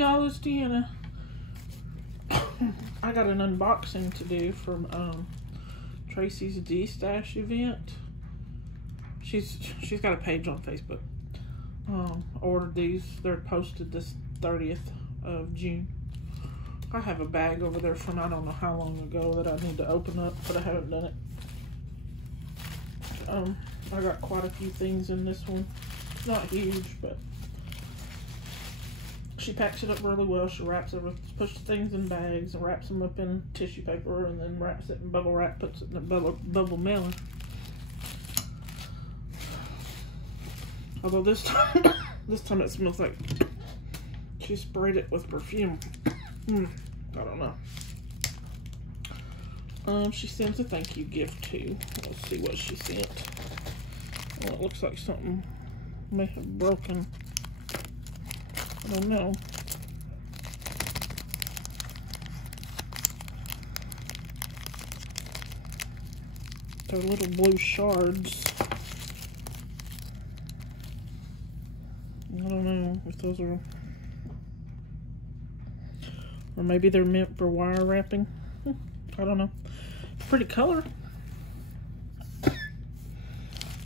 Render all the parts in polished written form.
y'all, it's Deanna. I got an unboxing to do from Tracey's Destash event. She's got a page on Facebook. Ordered these. They're posted this 30th of June. I have a bag over there from I don't know how long ago that I need to open up, but I haven't done it. I got quite a few things in this one. It's not huge, but she packs it up really well. She wraps it, pushes things in bags and wraps them up in tissue paper, and then wraps it in bubble wrap, puts it in a bubble mailer. Although this time it smells like she sprayed it with perfume. I don't know. She sends a thank you gift too. Let's see what she sent. Well, it looks like something may have broken. I don't know. They're little blue shards. I don't know if those are, or maybe they're meant for wire wrapping. I don't know. Pretty color.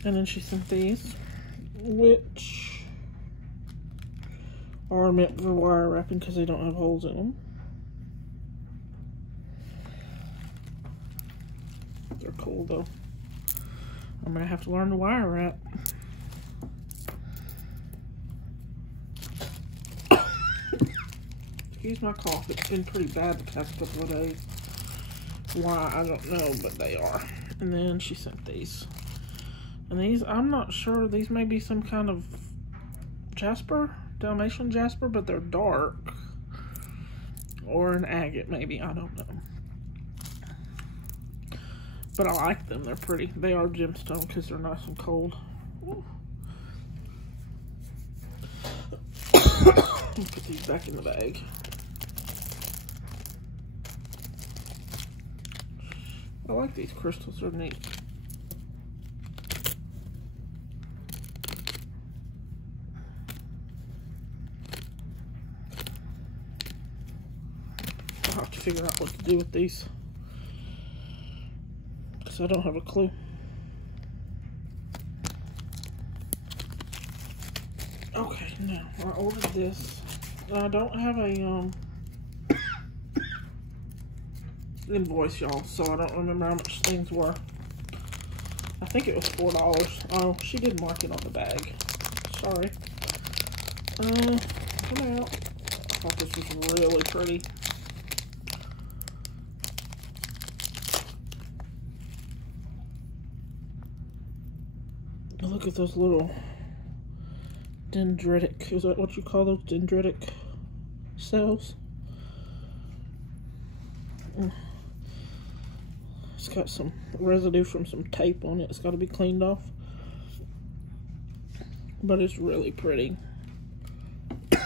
And then she sent these, which are meant for wire wrapping because they don't have holes in them. They're cool though. I'm gonna have to learn to wire wrap. Excuse my cough. It's been pretty bad the past couple of days. Why, I don't know, but they are. And then she sent these. And these, I'm not sure, these may be some kind of jasper, Dalmatian jasper, but they're dark. Or an agate, maybe, I don't know. But I like them, they're pretty. They are gemstone because they're nice and cold. Put these back in the bag. I like these crystals, they're neat. I'll have to figure out what to do with these, because I don't have a clue. Okay, now I ordered this. I don't have a invoice, y'all, so I don't remember how much things were. I think it was $4. Oh, she did mark it on the bag. Sorry. Come out. I thought this was really pretty. Look at those little dendritic, is that what you call those, dendritic cells? It's got some residue from some tape on it. It's got to be cleaned off. But it's really pretty. I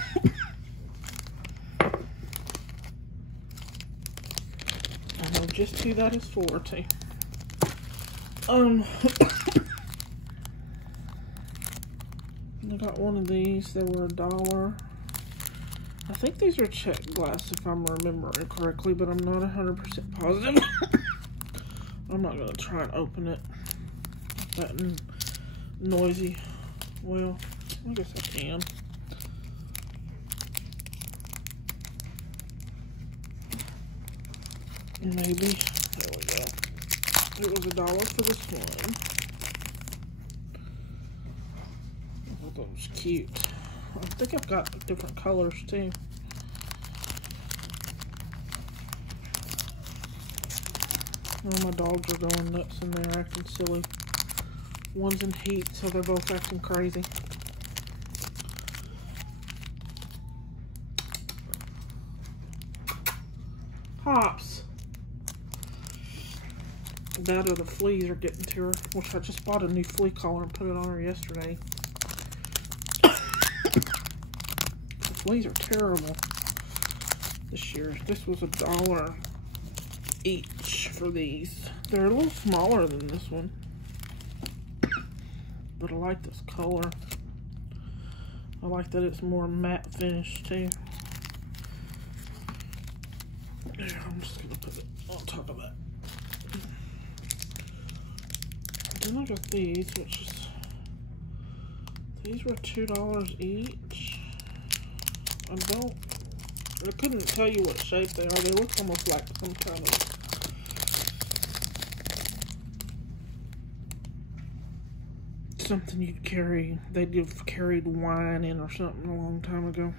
know just who that is for, too. I got one of these. They were $1. I think these are check glass if I'm remembering correctly, but I'm not 100% positive. I'm not going to try and open it. That noisy. Well, I guess I can. Maybe. There we go. It was $1 for this one. I thought that was cute. I think I've got different colors too. Oh, my dogs are going nuts and they're acting silly. One's in heat, so they're both acting crazy. Hops. That or the fleas are getting to her, which I just bought a new flea collar and put it on her yesterday. The fleas are terrible this year. This was $1 each for these. They're a little smaller than this one, but I like this color. I like that it's more matte finish too. There, I'm just gonna put it on top of that. Then I got these, which is, these were $2 each. I couldn't tell you what shape they are. They look almost like some kind of something you'd carry. They'd have carried wine in or something a long time ago.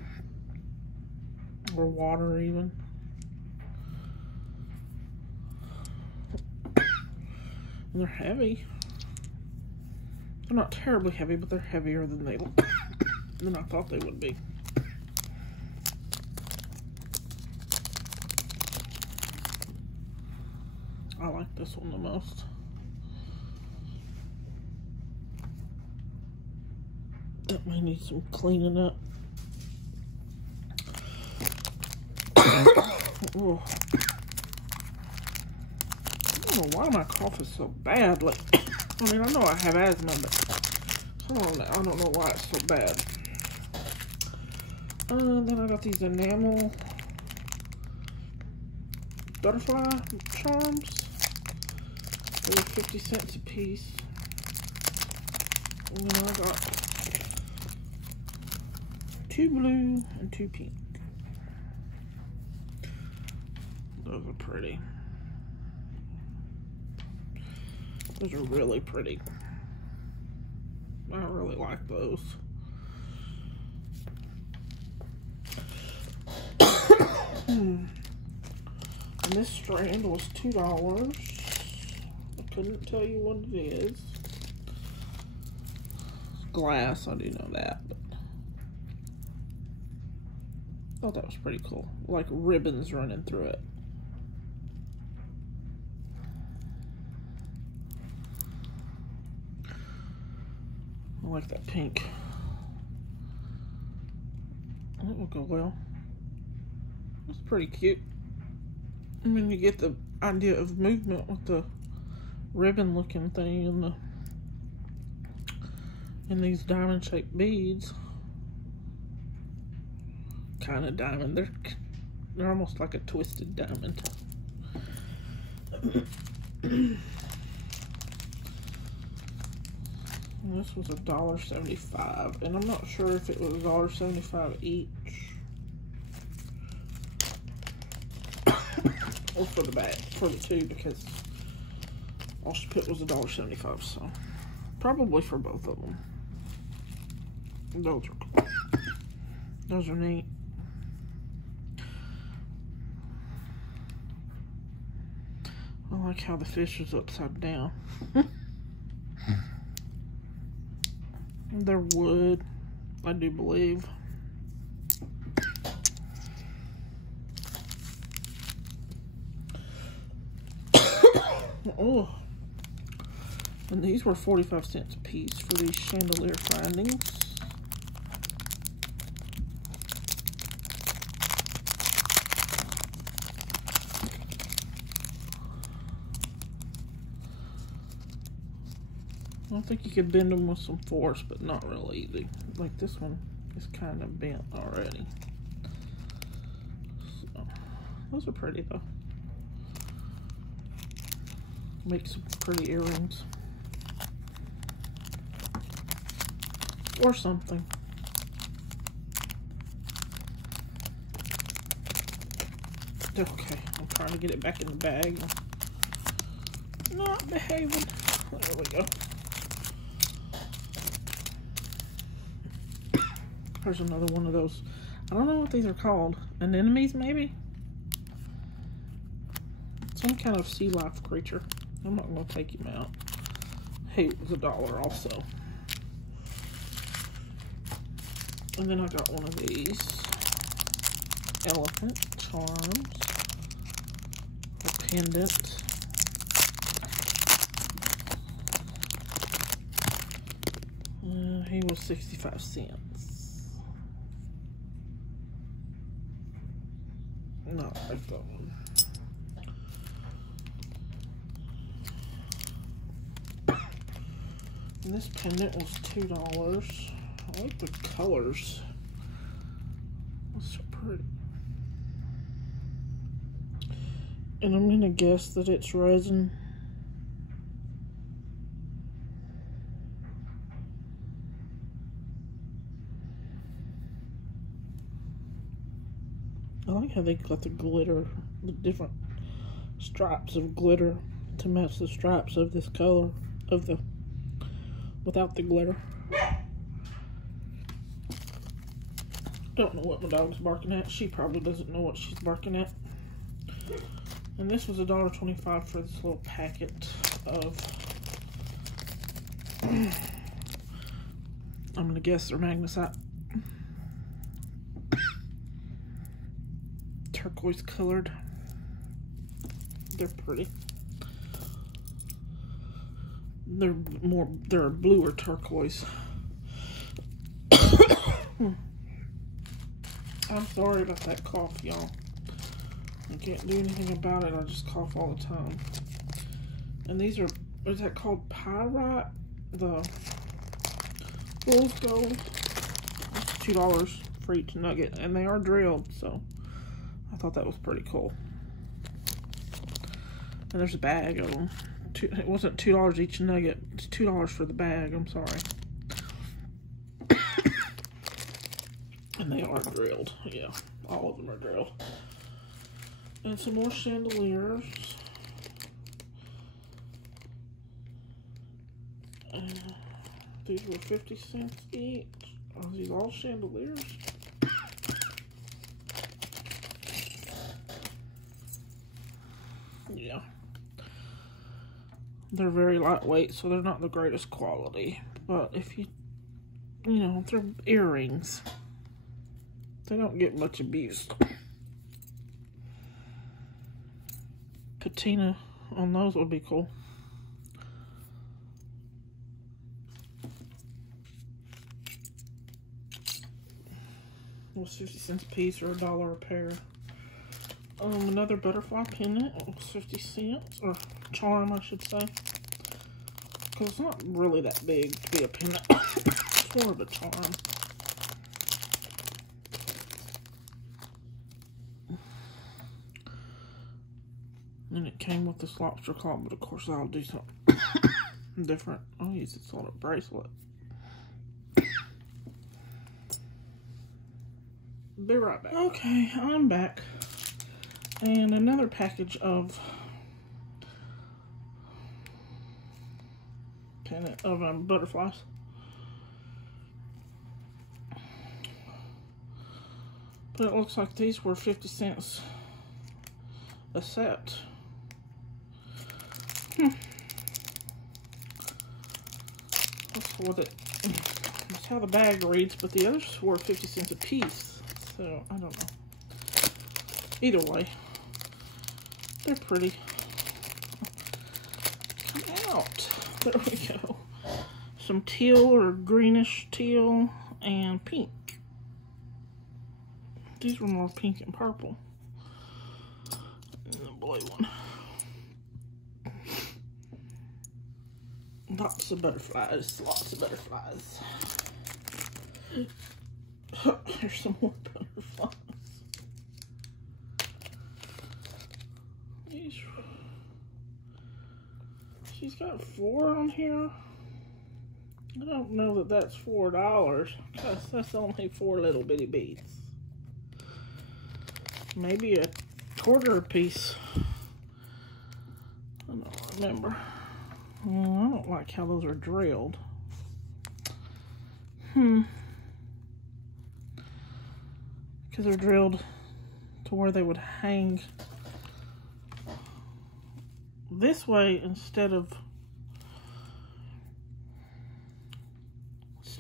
Or water even. And they're heavy. They're not terribly heavy, but they're heavier than I thought they would be. I like this one the most. That may need some cleaning up. Oh. I don't know why my cough is so bad. Like, I mean, I know I have asthma, but I don't know why it's so bad. Then I got these enamel butterfly charms. They were 50 cents a piece. And then I got 2 blue and 2 pink. Those are pretty. Those are really pretty. I really like those. And this strand was $2. I couldn't tell you what it is. Glass, I do know that, but I thought that was pretty cool. Like ribbons running through it. I like that pink. That will go well. It's pretty cute. I mean, you get the idea of movement with the ribbon looking thing and these diamond shaped beads. Kind of diamond. They're almost like a twisted diamond. And this was $1.75, and I'm not sure if it was $1.75 each or for the bag, for the two, because all she put was $1.75, so probably for both of them. Those are cool. Those are neat. I like how the fish is upside down. They're wood, I do believe. Oh, and these were 45 cents a piece for these chandelier findings. I think you could bend them with some force, but not real easy. Like this one is kind of bent already. So, those are pretty though. Make some pretty earrings. Or something. Okay, I'm trying to get it back in the bag. Not behaving. There we go. There's another one of those. I don't know what these are called. Anemones, maybe? Some kind of sea life creature. I'm not going to take him out. Hey, it was $1 also. And then I got one of these elephant charms. A pendant. He was 65 cents. No, I like that one. And this pendant was $2. I like the colors. That's so pretty. And I'm gonna guess that it's resin. I like how they got the glitter, the different stripes of glitter to match the stripes of this color of the without the glitter. Don't know what my dog's barking at. She probably doesn't know what she's barking at. And this was $1.25 for this little packet of I'm gonna guess they're magnesite. Turquoise colored. They're pretty. They're blue or turquoise. I'm sorry about that cough, y'all. I can't do anything about it. I just cough all the time. And these are, what is that called? Pyrite? The fool's gold. It's $2 for each nugget. And they are drilled, so I thought that was pretty cool. And there's a bag of them. It wasn't $2 each nugget. It's $2 for the bag. I'm sorry. And they are drilled. Yeah, all of them are drilled. And some more chandeliers. These were 50 cents each. Are these all chandeliers? Yeah. They're very lightweight, so they're not the greatest quality. But if you know, they're earrings. They don't get much abuse. Patina on those would be cool. It was 50 cents a piece or $1 a pair. Another butterfly pendant. It was 50 cents, or charm, I should say. Because it's not really that big to be a pendant. It's more of a charm. And it came with this lobster claw, but of course I'll do something different. I'll use this on a bracelet. Be right back. Okay, I'm back. And another package of butterflies. But it looks like these were 50 cents a set. That's how the bag reads, but the others were 50 cents a piece. So, I don't know. Either way, they're pretty. Come out. There we go. Some teal or greenish teal and pink. These were more pink and purple. And the blue one. Lots of butterflies. Lots of butterflies. There's some more butterflies. She's got 4 on here. I don't know that that's $4 because that's only 4 little bitty beads. Maybe a quarter a piece. I don't remember. Well, I don't like how those are drilled. Because they're drilled to where they would hang this way instead of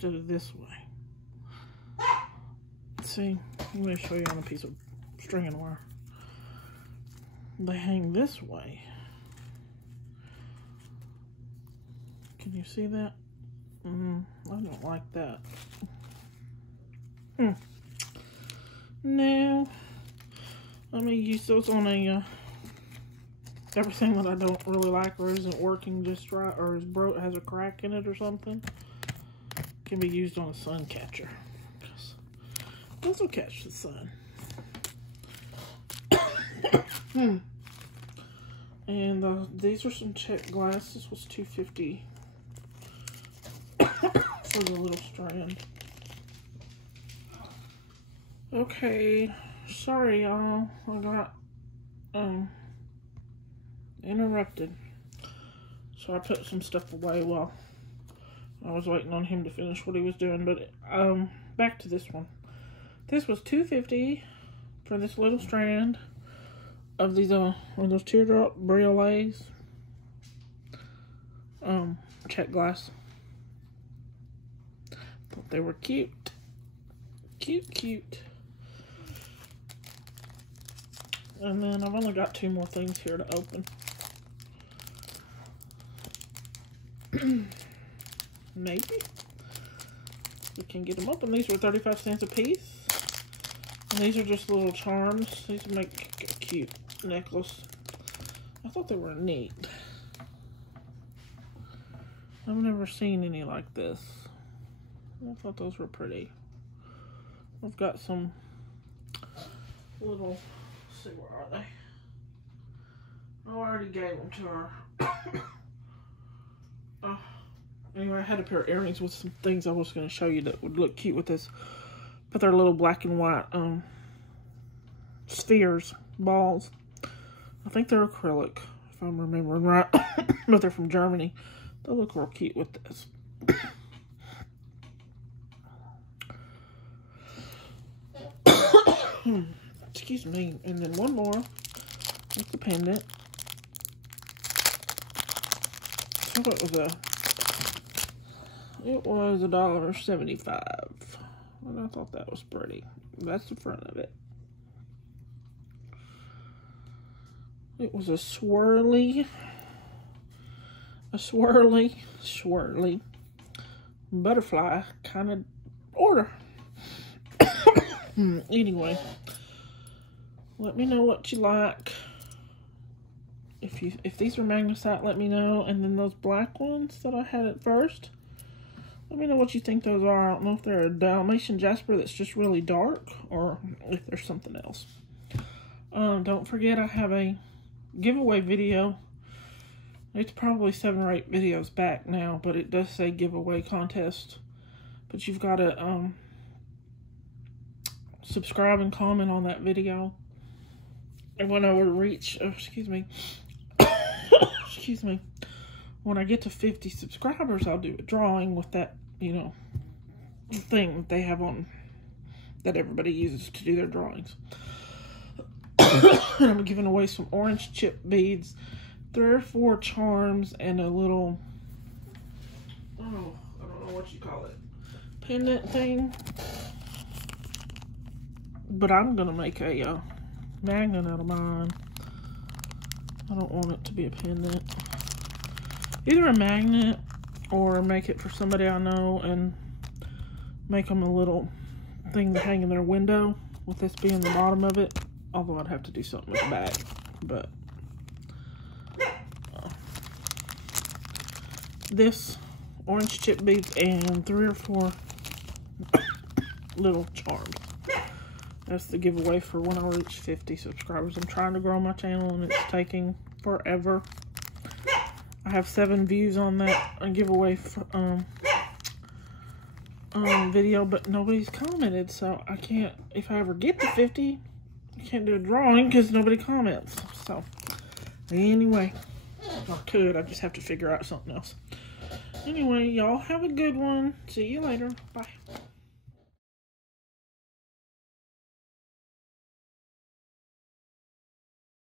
this way. See, I'm going to show you on a piece of string and wire. They hang this way. Can you see that? I don't like that. No. Let me use those on a everything that I don't really like or isn't working just right or is broke, has a crack in it or something, can be used on a sun catcher. This will catch the sun. And these are some check glass. This was $2.50 for the little strand. Okay, sorry y'all. I got interrupted. So I put some stuff away while I was waiting on him to finish what he was doing. But back to this one. This was $2.50 for this little strand of these those teardrop brioles. Check glass. Thought they were cute. Cute. And then I've only got 2 more things here to open. Maybe we can get them open. These were 35 cents a piece. And these are just little charms. These make a cute necklace. I thought they were neat. I've never seen any like this. I thought those were pretty. I've got some little, let's see, where are they? I already gave them to her. Anyway, I had a pair of earrings with some things I was going to show you that would look cute with this. But they're little black and white spheres, balls. I think they're acrylic, if I'm remembering right. But they're from Germany. They'll look real cute with this. Excuse me. And then one more with the pendant. So it was $1.75. And I thought that was pretty. That's the front of it. It was a swirly butterfly kind of order. Anyway, let me know what you like. If these are magnesite, let me know. And then those black ones that I had at first, let me know what you think those are. I don't know if they're a Dalmatian Jasper that's just really dark or if there's something else. Don't forget I have a giveaway video. It's probably 7 or 8 videos back now, but it does say giveaway contest. But you've got to subscribe and comment on that video. And when I would reach, excuse me, when I get to 50 subscribers, I'll do a drawing with that, you know, thing that they have on, that everybody uses to do their drawings. And I'm giving away some orange chip beads, 3 or 4 charms, and a little, I don't know what you call it, pendant thing. But I'm gonna make a magnet out of mine. I don't want it to be a pendant. Either a magnet or make it for somebody I know and make them a little thing to hang in their window with this being the bottom of it. Although I'd have to do something with the back. But this orange chip beads and 3 or 4 little charms. That's the giveaway for when I reach 50 subscribers. I'm trying to grow my channel and it's taking forever. I have 7 views on that giveaway for, video, but nobody's commented, so I can't, if I ever get to 50, I can't do a drawing because nobody comments. So anyway, I could, I just have to figure out something else. Anyway, y'all have a good one. See you later. Bye.